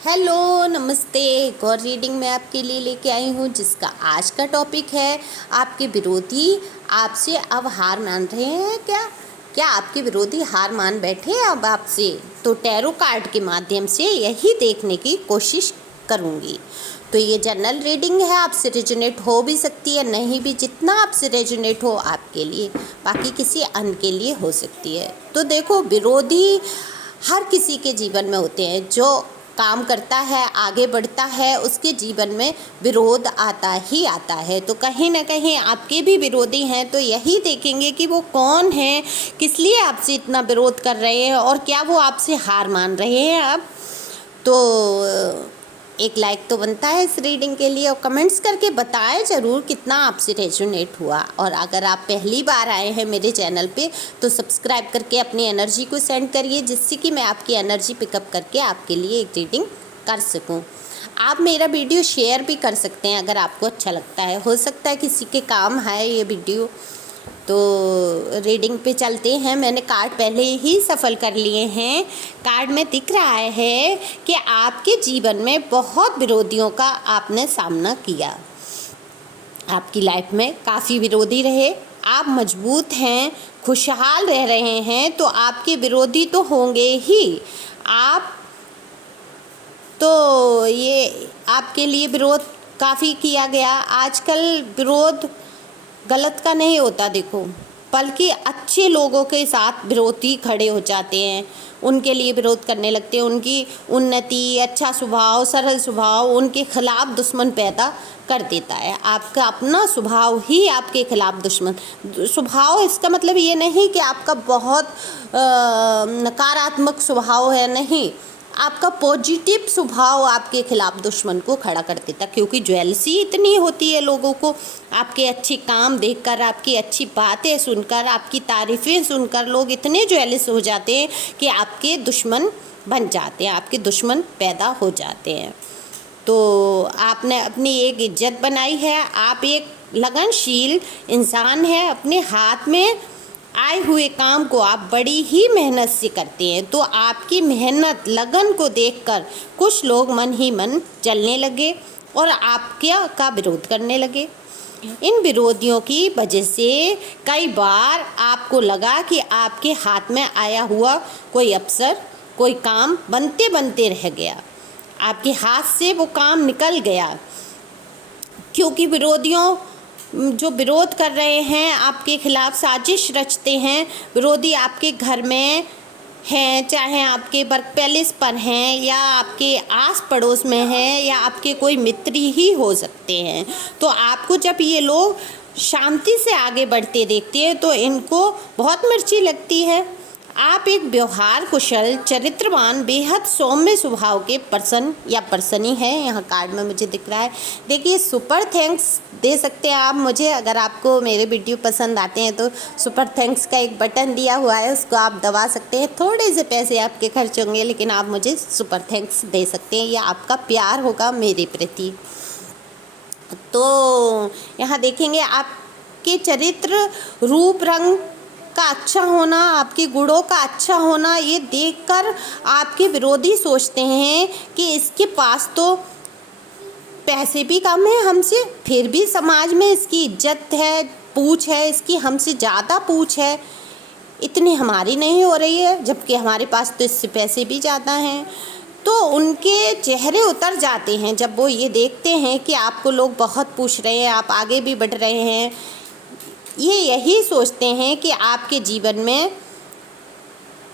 Hello नमस्ते। एक और रीडिंग मैं आपके लिए लेके आई हूँ जिसका आज का टॉपिक है आपके विरोधी आपसे अब हार मान रहे हैं क्या। क्या आपके विरोधी हार मान बैठे हैं अब आपसे? तो टैरो कार्ड के माध्यम से यही देखने की कोशिश करूँगी। तो ये जनरल रीडिंग है, आपसे रेजोनेट हो भी सकती है, नहीं भी। जितना आपसे रेजोनेट हो आपके लिए, बाकी किसी अन्य के लिए हो सकती है। तो देखो, विरोधी हर किसी के जीवन में होते हैं। जो काम करता है, आगे बढ़ता है, उसके जीवन में विरोध आता ही आता है। तो कहीं ना कहीं आपके भी विरोधी हैं, तो यही देखेंगे कि वो कौन है, किस लिए आपसे इतना विरोध कर रहे हैं और क्या वो आपसे हार मान रहे हैं अब। तो एक लाइक तो बनता है इस रीडिंग के लिए, और कमेंट्स करके बताएं ज़रूर कितना आपसे रेजोनेट हुआ। और अगर आप पहली बार आए हैं मेरे चैनल पे तो सब्सक्राइब करके अपनी एनर्जी को सेंड करिए, जिससे कि मैं आपकी एनर्जी पिकअप करके आपके लिए एक रीडिंग कर सकूं। आप मेरा वीडियो शेयर भी कर सकते हैं अगर आपको अच्छा लगता है, हो सकता है किसी के काम है ये वीडियो। तो रीडिंग पे चलते हैं। मैंने कार्ड पहले ही सफल कर लिए हैं। कार्ड में दिख रहा है कि आपके जीवन में बहुत विरोधियों का आपने सामना किया। आपकी लाइफ में काफ़ी विरोधी रहे, आप मजबूत हैं, खुशहाल रह रहे हैं, तो आपके विरोधी तो होंगे ही। आप तो ये आपके लिए विरोध काफ़ी किया गया। आजकल विरोध गलत का नहीं होता देखो, बल्कि अच्छे लोगों के साथ विरोधी खड़े हो जाते हैं, उनके लिए विरोध करने लगते हैं। उनकी उन्नति, अच्छा स्वभाव, सरल स्वभाव उनके खिलाफ दुश्मन पैदा कर देता है। आपका अपना स्वभाव ही आपके खिलाफ दुश्मन स्वभाव। इसका मतलब ये नहीं कि आपका बहुत नकारात्मक स्वभाव है, नहीं। आपका पॉजिटिव स्वभाव आपके खिलाफ दुश्मन को खड़ा कर देता, क्योंकि ज्वेलसी इतनी होती है लोगों को। आपके अच्छे काम देखकर, आपकी अच्छी बातें सुनकर, आपकी तारीफ़ें सुनकर लोग इतने ज्वेलस हो जाते हैं कि आपके दुश्मन बन जाते हैं, आपके दुश्मन पैदा हो जाते हैं। तो आपने अपनी एक इज्जत बनाई है, आप एक लगनशील इंसान हैं। अपने हाथ में आए हुए काम को आप बड़ी ही मेहनत से करते हैं। तो आपकी मेहनत, लगन को देखकर कुछ लोग मन ही मन जलने लगे और आपके का विरोध करने लगे। इन विरोधियों की वजह से कई बार आपको लगा कि आपके हाथ में आया हुआ कोई अवसर, कोई काम बनते बनते रह गया, आपके हाथ से वो काम निकल गया। क्योंकि विरोधियों जो विरोध कर रहे हैं, आपके खिलाफ साजिश रचते हैं। विरोधी आपके घर में हैं, चाहे आपके वर्क प्लेस पर हैं, या आपके आस पड़ोस में हैं, या आपके कोई मित्र ही हो सकते हैं। तो आपको जब ये लोग शांति से आगे बढ़ते देखते हैं तो इनको बहुत मिर्ची लगती है। आप एक व्यवहार कुशल, चरित्रवान, बेहद सौम्य स्वभाव के पर्सन या पर्सनी है, यहाँ कार्ड में मुझे दिख रहा है। देखिए, सुपर थैंक्स दे सकते हैं आप मुझे। अगर आपको मेरे वीडियो पसंद आते हैं तो सुपर थैंक्स का एक बटन दिया हुआ है, उसको आप दबा सकते हैं। थोड़े से पैसे आपके खर्च होंगे, लेकिन आप मुझे सुपर थैंक्स दे सकते हैं। यह आपका प्यार होगा मेरे प्रति। तो यहाँ देखेंगे आपके चरित्र, रूप रंग का अच्छा होना, आपके गुणों का अच्छा होना, ये देखकर आपके विरोधी सोचते हैं कि इसके पास तो पैसे भी कम है हमसे, फिर भी समाज में इसकी इज्जत है, पूछ है इसकी, हमसे ज़्यादा पूछ है, इतनी हमारी नहीं हो रही है, जबकि हमारे पास तो इससे पैसे भी ज़्यादा हैं। तो उनके चेहरे उतर जाते हैं जब वो ये देखते हैं कि आपको लोग बहुत पूछ रहे हैं, आप आगे भी बढ़ रहे हैं। ये यही सोचते हैं कि आपके जीवन में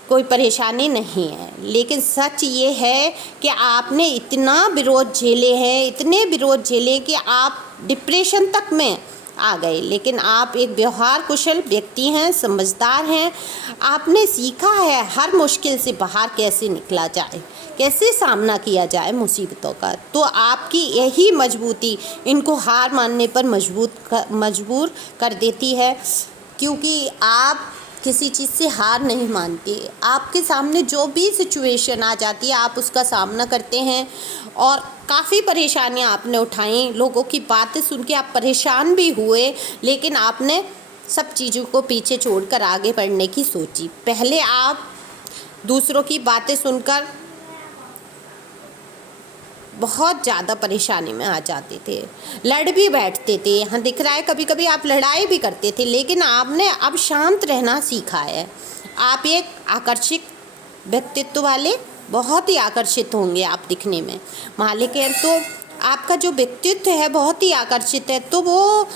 कोई परेशानी नहीं है, लेकिन सच ये है कि आपने इतना विरोध झेले हैं, इतने विरोध झेले कि आप डिप्रेशन तक में आ गए। लेकिन आप एक व्यवहार कुशल व्यक्ति हैं, समझदार हैं। आपने सीखा है हर मुश्किल से बाहर कैसे निकला जाए, कैसे सामना किया जाए मुसीबतों का। तो आपकी यही मजबूती इनको हार मानने पर मजबूर कर देती है, क्योंकि आप किसी चीज़ से हार नहीं मानते। आपके सामने जो भी सिचुएशन आ जाती है आप उसका सामना करते हैं, और काफ़ी परेशानियां आपने उठाई, लोगों की बातें सुन के आप परेशान भी हुए, लेकिन आपने सब चीज़ों को पीछे छोड़कर आगे बढ़ने की सोची। पहले आप दूसरों की बातें सुनकर बहुत ज़्यादा परेशानी में आ जाते थे, लड़ भी बैठते थे। यहाँ दिख रहा है कभी कभी आप लड़ाई भी करते थे, लेकिन आपने अब शांत रहना सीखा है। आप एक आकर्षक व्यक्तित्व वाले, बहुत ही आकर्षित होंगे आप दिखने में। मालिक है तो आपका जो व्यक्तित्व है बहुत ही आकर्षित है, तो वो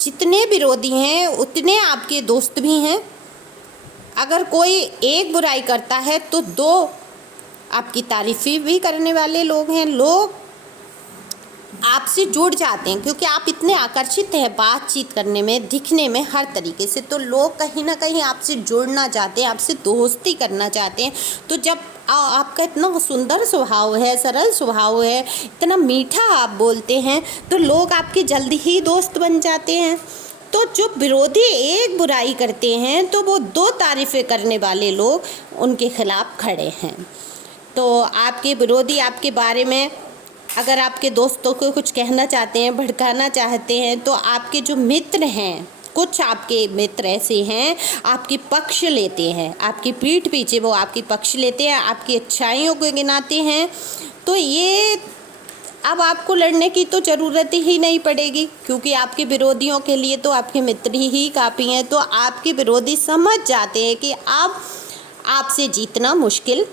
जितने विरोधी हैं उतने आपके दोस्त भी हैं। अगर कोई एक बुराई करता है तो दो आपकी तारीफ़ी भी करने वाले लोग हैं। लोग आपसे जुड़ जाते हैं क्योंकि आप इतने आकर्षित हैं बातचीत करने में, दिखने में, हर तरीके से। तो लोग कहीं ना कहीं आपसे जुड़ना चाहते हैं, आपसे दोस्ती करना चाहते हैं। तो जब आपका इतना सुंदर स्वभाव है, सरल स्वभाव है, इतना मीठा आप बोलते हैं, तो लोग आपके जल्दी ही दोस्त बन जाते हैं। तो जो विरोधी एक बुराई करते हैं तो वो दो तारीफ़ें करने वाले लोग उनके खिलाफ खड़े हैं। तो आपके विरोधी आपके बारे में अगर आपके दोस्तों को कुछ कहना चाहते हैं, भड़काना चाहते हैं, तो आपके जो मित्र हैं, कुछ आपके मित्र ऐसे हैं आपकी पक्ष लेते हैं, आपकी पीठ पीछे वो आपकी पक्ष लेते हैं, आपकी अच्छाइयों को गिनाते हैं। तो ये अब आपको लड़ने की तो ज़रूरत ही नहीं पड़ेगी, क्योंकि आपके विरोधियों के लिए तो आपके मित्र ही काफ़ी हैं। तो आपके विरोधी समझ जाते हैं कि अब आपसे जीतना मुश्किल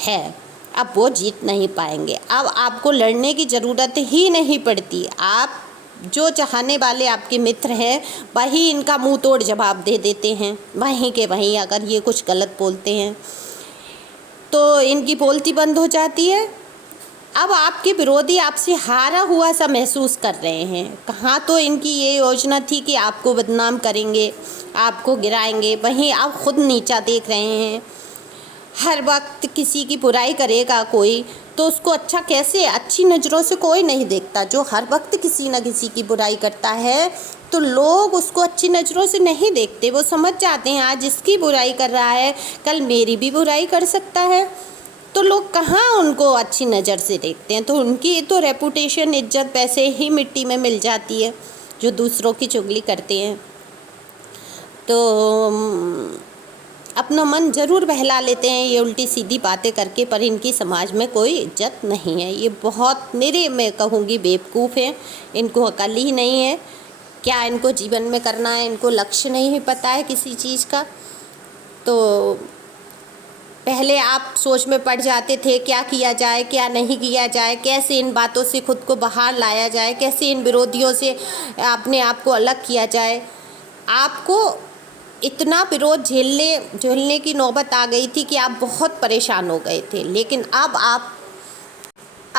है, अब वो जीत नहीं पाएंगे। अब आपको लड़ने की ज़रूरत ही नहीं पड़ती। आप जो चाहने वाले आपके मित्र हैं वही इनका मुंह तोड़ जवाब दे देते हैं, वहीं के वहीं। अगर ये कुछ गलत बोलते हैं तो इनकी बोलती बंद हो जाती है। अब आपके विरोधी आपसे हारा हुआ सा महसूस कर रहे हैं। कहाँ तो इनकी ये योजना थी कि आपको बदनाम करेंगे, आपको गिराएंगे, वहीं आप खुद नीचा देख रहे हैं। हर वक्त किसी की बुराई करेगा कोई तो उसको अच्छा कैसे, अच्छी नज़रों से कोई नहीं देखता। जो हर वक्त किसी न किसी की बुराई करता है तो लोग उसको अच्छी नज़रों से नहीं देखते। वो समझ जाते हैं आज इसकी बुराई कर रहा है, कल मेरी भी बुराई कर सकता है। तो लोग कहाँ उनको अच्छी नज़र से देखते हैं। तो उनकी तो रेपुटेशन, इज्जत पैसे ही मिट्टी में मिल जाती है जो दूसरों की चुगली करते हैं। तो अपना मन ज़रूर बहला लेते हैं ये उल्टी सीधी बातें करके, पर इनकी समाज में कोई इज्जत नहीं है। ये बहुत मेरे, मैं कहूँगी, बेवकूफ़ हैं। इनको अकल ही नहीं है, क्या इनको जीवन में करना है, इनको लक्ष्य नहीं पता है किसी चीज़ का। तो पहले आप सोच में पड़ जाते थे क्या किया जाए, क्या नहीं किया जाए, कैसे इन बातों से खुद को बाहर लाया जाए, कैसे इन विरोधियों से अपने आप को अलग किया जाए। आपको इतना विरोध झेलने की नौबत आ गई थी कि आप बहुत परेशान हो गए थे। लेकिन अब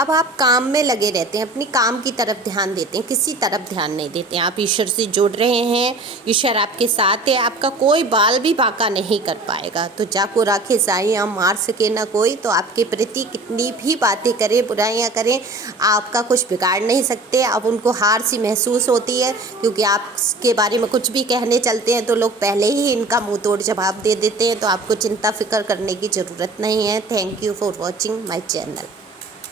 आप काम में लगे रहते हैं, अपनी काम की तरफ ध्यान देते हैं, किसी तरफ ध्यान नहीं देते हैं। आप ईश्वर से जुड़ रहे हैं, ईश्वर आपके साथ है, आपका कोई बाल भी बांका नहीं कर पाएगा। तो जाको राखे साईं मार सके ना कोई। तो आपके प्रति कितनी भी बातें करें, बुराइयां करें, आपका कुछ बिगाड़ नहीं सकते। अब उनको हार सी महसूस होती है, क्योंकि आपके बारे में कुछ भी कहने चलते हैं तो लोग पहले ही इनका मुँह तोड़ जवाब दे देते हैं। तो आपको चिंता फिक्र करने की ज़रूरत नहीं है। Thank you for watching my channel.